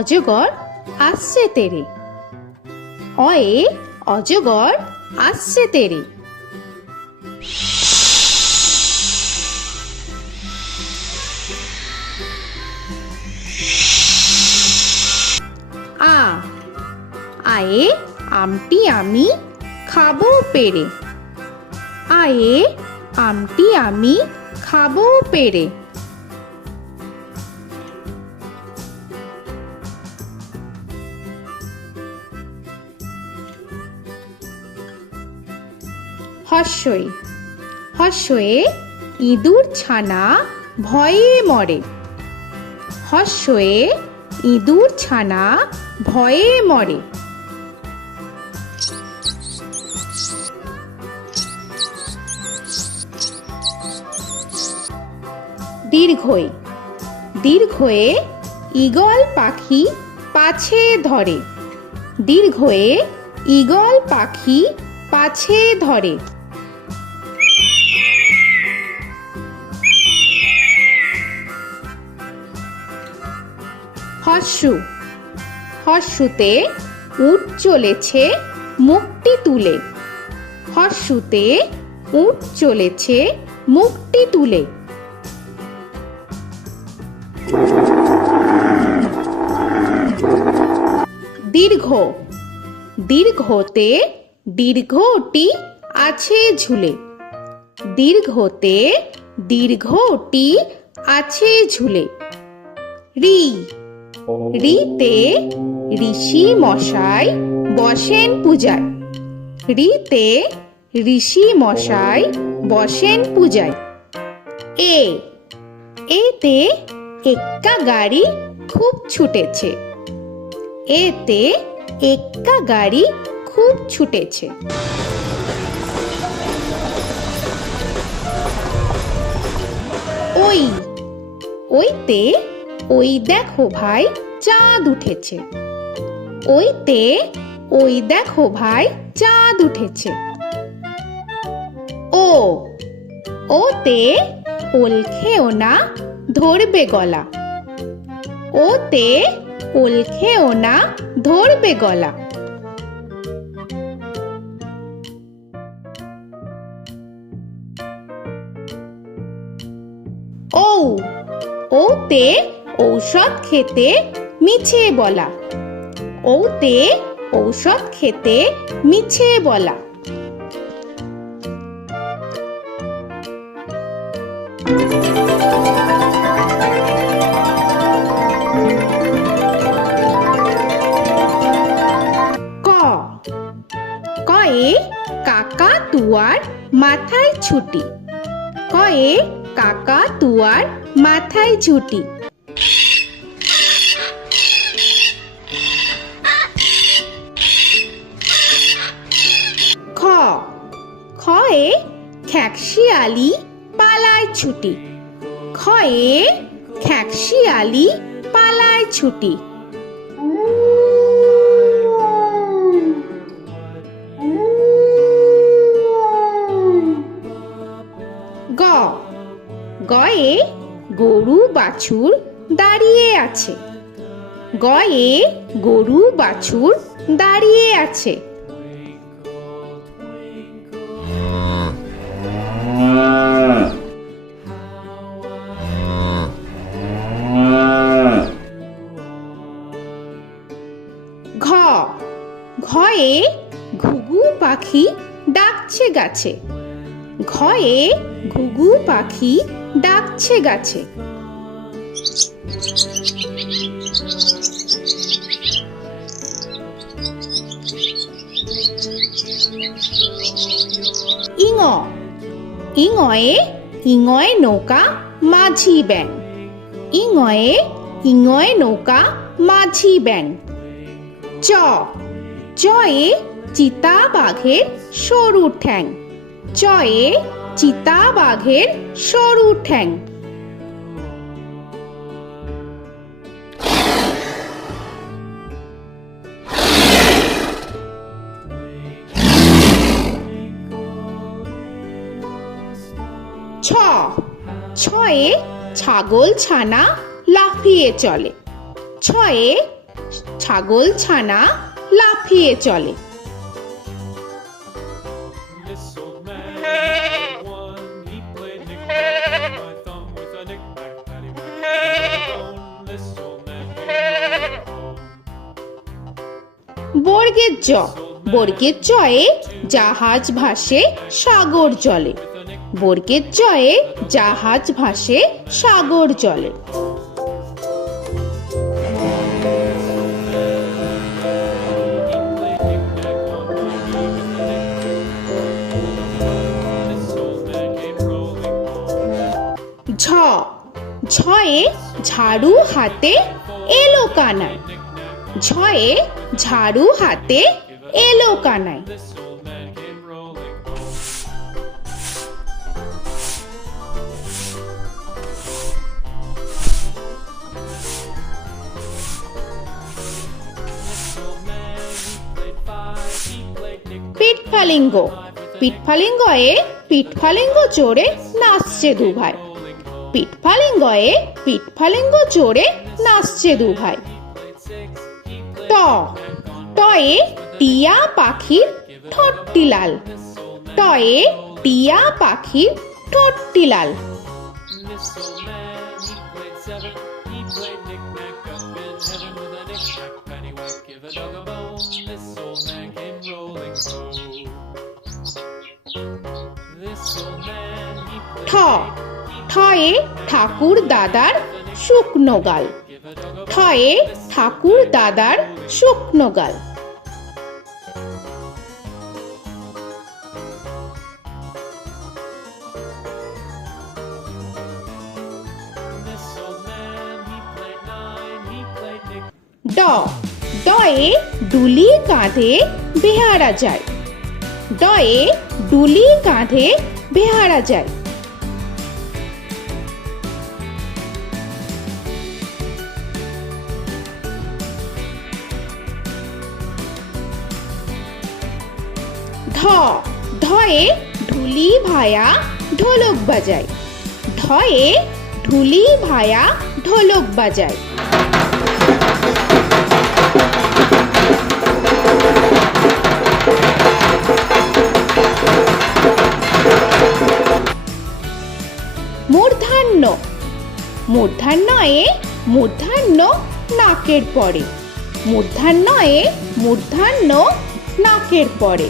অজগর আসছে তেরে। অয়ে অজগর আসছে তেরে। আ আয়ে আমটি আমি খাবো পেরে। আয়ে আমটি আমি খাবো পেরে। হর্ষই হর্ষয়ে ইঁদুর ছানা ভয়ে মরে। হর্ষয়ে ইঁদুর ছানা ভয়ে মরে। দীর্ঘই দীর্ঘয়ে ঈগল পাখি পাছে ধরে। দীর্ঘয়ে ঈগল পাখি পাছে ধরে। হর্ষু হর্ষুতে উট চলেছে মুখটি তুলে। হর্ষুতে উট চলেছে মুখটি তুলে। দীর্ঘ দীর্ঘতে দীর্ঘটি আছে ঝুলে। দীর্ঘতে দীর্ঘটি আছে ঝুলে। রি রিতে ঋষি মশাই বসেন পূজায়। রিতে ঋষি মশাই বসেন পূজায়। এ এতে এক্কা গাড়ি খুব ছুটেছে। এতে এক্কা গাড়ি খুব ছুটেছে। ওই ওইতে ওই দেখো ভাই চাঁদ উঠেছে। ওইতে ওই দেখো ভাই চাঁদ উঠেছে। ও ওতে ওল খেও না ধরবে গলা। ওতে ওল খেও না ধরবে গলা। ঔ ওতে ঔষধ খেতে মিছে বলা। ওতে ঔষধ খেতে মিছে বলা। ক কয়ে কাকা তুয়ার মাথায় ছুটি। কয়ে কাকা তুয়ার মাথায় ছুটি। খ খয়ে খ্যাকশিয়ালি পালায় ছুটি। খয়ে খ্যাকশিয়ালি পালায় ছুটি। গ গয়ে গরু বাছুর দাঁড়িয়ে আছে। গয়ে গরু বাছুর দাঁড়িয়ে আছে। ঘ ঘয়ে ঘুঘু পাখি ডাকছে গাছে। ঘয়ে ঘুঘু পাখি ডাকছে গাছে। ইঙ ইঙয়ে ইঙয়ে নৌকা মাঝি ব্যাং। ইঙয়ে ইঙয়ে নৌকা মাঝি ব্যাং। চ চয়ে চিতা বাঘের সরু ঠ্যাং। চয়ে চিতা বাঘের সরু ঠ্যাং। ছ ছয়ে ছাগল ছানা লাফিয়ে চলে। ছয়ে ছাগল ছানা লাফিয়ে চলে। This old man had one. He played knick-knack, my thumb with a knick-knack, paddywhack, bone. This old man came home. বর্গের জ, বর্গের জয়ে জাহাজ ভাসে সাগর জলে। বর্গের জয়ে জাহাজ ভাসে সাগর জলে। ঝ, ঝয়ে ঝাড়ু হাতে এলো কানাই। ঝয়ে ঝাড়ু হাতে এলো Kanai. This old man came rolling home. This old man, he played five. He played knick-knack. পিঠফালিঙ্গ, পিঠফালিঙ্গয়ে পিঠফালিঙ্গ চড়ে নাচছে দু ভাই। পিঠফালিঙ্গয়ে পিঠফালিঙ্গ চড়ে নাচছে দু ভাই। ট, টয়ে টিয়া পাখির ঠোঁটটি লাল। টয়ে টিয়া পাখির ঠোঁটটি লাল। This old man, he played seven. He played knick-knack up in heaven with a knick-knack, paddywhack, give a dog a bone. This old man came rolling home. This old man, he ঠ, played ঠয়ে ঠাকুর দাদার শুকনো গাল। give a dog a ঠয়ে ঠাকুর দাদার শুকনো গাল। This old man, he played nine. He played knick. ড, ডয়ে ডুলি কাঁধে বেহারা যায়। ডয়ে ডুলি কাঁধে বেহারা যায়। ধ, ধয়ে ঢুলি ভায়া ঢোলক বাজায়। ধয়ে ঢুলি ভায়া ঢোলক বাজায়। মূর্ধান্য, মূর্ধান্যয়ে মূর্ধান্য নাকের পরে। মূর্ধান্যয়ে মূর্ধান্য নাকের পরে।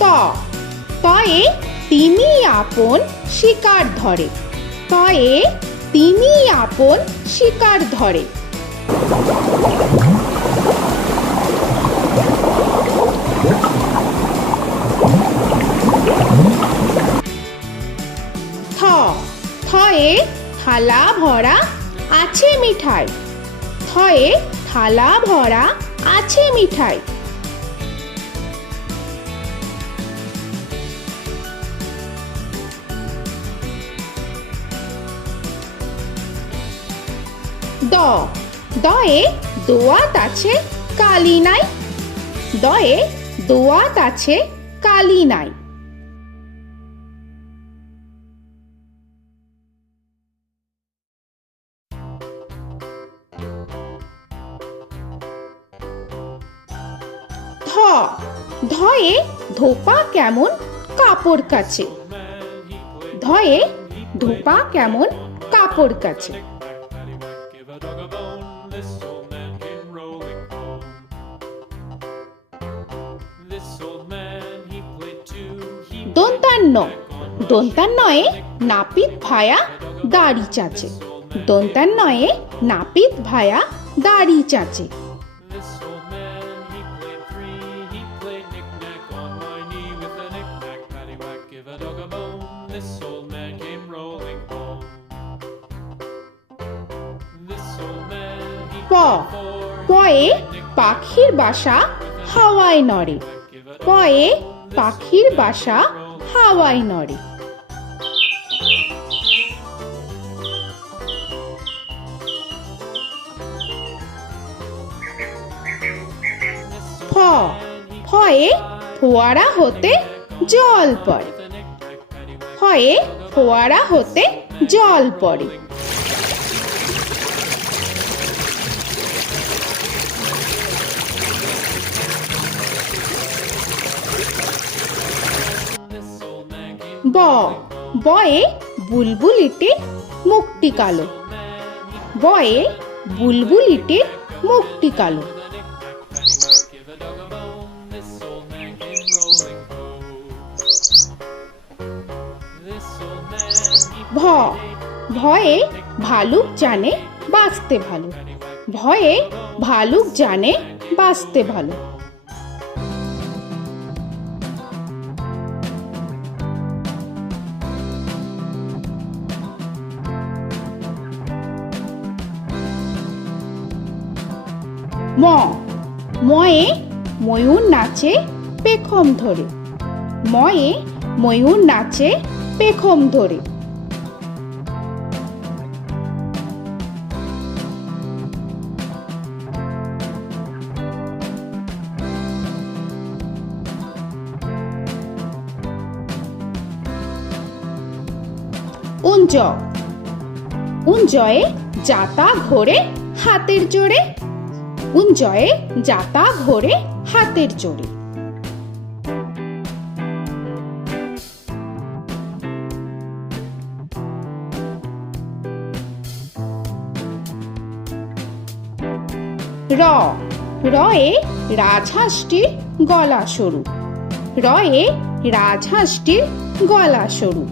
ত, তয়ে তিনি আপন শিকার ধরে। তয়ে তিনি আপন শিকার ধরে। থ, থয়ে থালা ভরা আছে মিঠাই। থয়ে থালা ভরা আছে মিঠাই। দ, দয়ে দোয়াত আছে কালি নাই। দয়ে দোয়াত আছে কালি নাই। ধ, ধয়ে ধোপা কেমন কাপড় কাছে। ধয়ে ধোপা কেমন কাপড় কাছে। Paddywhack, give a dog a bone. This old man came rolling home. This old man, he played two. He দন্তান্ন, দন্তান্নয়ে নাপিত ভায়া দাড়ি চাচে। দন্তান্নয়ে নাপিত ভায়া দাড়ি চাচে। This old man, he played three. He played knick-knack on my knee with a knick-knack, paddywhack, give a dog a bone. This old man came rolling home. This old man, he প, played four. পয়ে পাখির বাসা হাওয়ায় নড়ে। পয়ে পাখির বাসা হাওয়ায় নড়ে। ফ, ফয়ে ফোয়ারা হতে জল পড়ে। ফয়ে ফোয়ারা হতে জল পড়ে। ব বয়ে বুলবুলিটির মুখটি কালো। বয়ে বুলবুলিটির মুখটি কালো। Give a dog a bone, this old man came rolling home. This old man, he ভ ভয়ে ভালুক জানে বাঁচতে ভালো। ভয়ে ভালুক জানে বাঁচতে ভালো। ম ময়ে ময়ূর নাচে পেখম ধরে। ময়ে ময়ূর নাচে পেখম ধরে। উঞ্জ উঞ্জয়ে যাতা ঘোরে হাতের জোরে। উঞ্জয়ে যাতা ঘোরে হাতের জোরে। র রয়ে রাজহাঁসটির গলা সরু। রয়ে রাজহাঁসটির গলা সরু।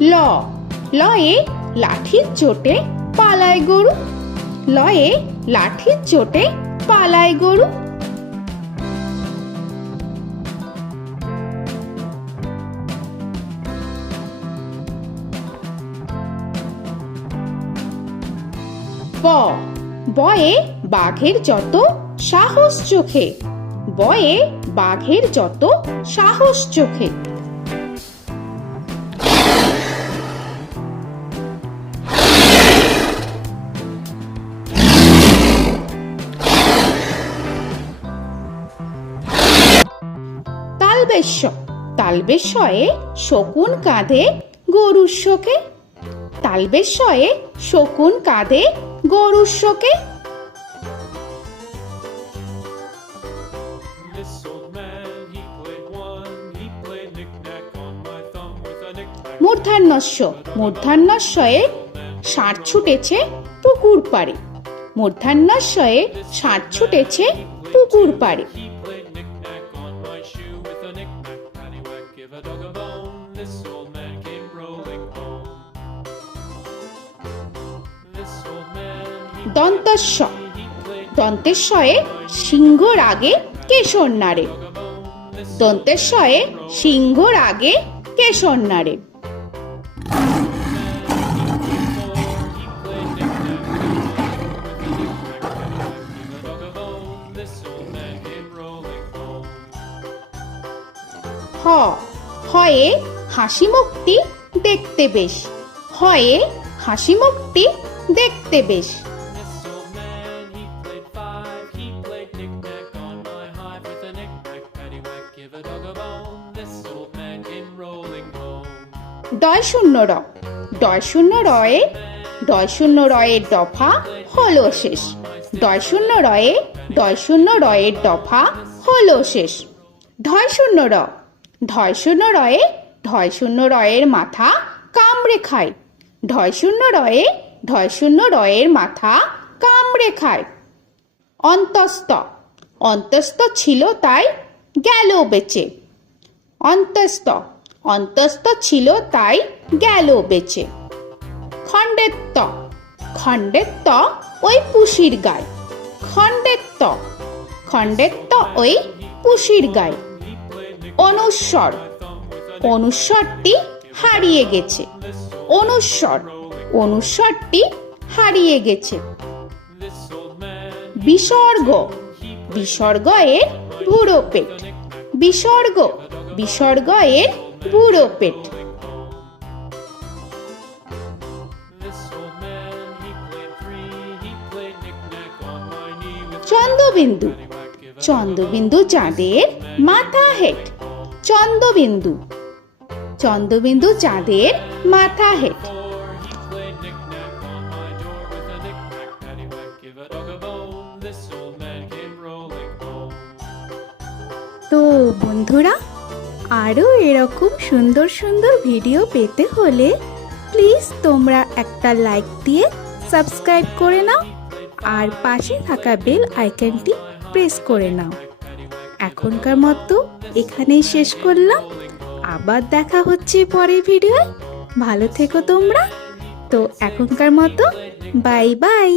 ল লয়ে লাঠির চোটে পালায় গরু। লয়ে লাঠির চোটে পালায় গরু। ব বয়ে বাঘের যত সাহস চোখে। বয়ে বাঘের যত সাহস চোখে। তালবেশ্য তালবেশ্যয়ে শকুন কাঁধে গরুর শোকে। তালবেশ্যয়ে শকুন কাঁধে গরুর শোকে। This old man, he played one, he played knick-knack on my thumb with a knick-knack. মূর্ধন্যস্য মূর্ধন্যস্বয়ে ষাঁড় ছুটেছে পুকুর পাড়ে। মূর্ধন্যস্বয়ে ষাঁড় ছুটেছে পুকুর পাড়ে। He played knick-knack on my shoe with a knick-knack, paddywhack, give a dog a bone. This old man came rolling home. This old man, he দন্তস্ব played দন্তেশ্বয়ে সিংহর আগে কেশর নাড়ে। dog a bone. This দন্তেশ্বয়ে সিংহর আগে কেশর নাড়ে। he played knick-knack with a knick-knack, paddywhack, give a dog a bone. This old man came rolling home. হ হয়ে হাসি মুখটি দেখতে বেশ। হয়ে হাসি মুখটি দেখতে বেশ। This old man, he played five, he played knick-knack on my hive with a knick-knack, paddywhack, give a dog a bone. This old man came rolling home. ডয় শূন্য র ডয় শূন্য রয়ে ডয় শূন্য রয়ের দফা হলো শেষ। ডয় শূন্য রয়ে ডয় শূন্য রয়ের দফা হলো শেষ। ঢয় শূন্য র ঢয় শূন্য রয়ে ঢয় শূন্য রয়ের মাথা কামড়ে খায়। ঢয় শূন্য রয়ে ঢয় শূন্য রয়ের মাথা কামড়ে খায়। অন্তস্থ অন্তস্থ ছিল তাই গেল বেঁচে। অন্তস্থ অন্তস্থ ছিল তাই গেল বেঁচে। খণ্ডেত্ব খণ্ডেত্ব ওই পুষির গায়। খণ্ডেত্ব খণ্ডেত্ব ওই পুষির গায়। অনুস্বর অনুস্বরটি হারিয়ে গেছে। অনুস্বর অনুস্বরটি হারিয়ে গেছে। This old man, বিসর্গ বিসর্গ এর বুড়ো পেট। বিসর্গ বিসর্গ এর বুড়ো পেট। this old man, he played three, he played knick-knack on my knee with Chandrabindu paddywhack, give a Chandrabindu চাঁদের মাথা হেট। চন্দ্রবিন্দু চন্দ্রবিন্দু চাঁদের মাথা head. Before he played knick-knack on my door with a knick-knack, paddywhack, give a dog a bone. This old man came rolling home. তো বন্ধুরা, আরও এরকম সুন্দর সুন্দর ভিডিও পেতে হলে প্লিজ তোমরা একটা লাইক দিয়ে সাবস্ক্রাইব করে নাও আর পাশে থাকা বেল আইকনটি প্রেস করে নাও। এখনকার মতো এখানেই শেষ করলাম, আবার দেখা হচ্ছে পরের ভিডিওয়। ভালো থেকো তোমরা। তো এখনকার মতো বাই বাই।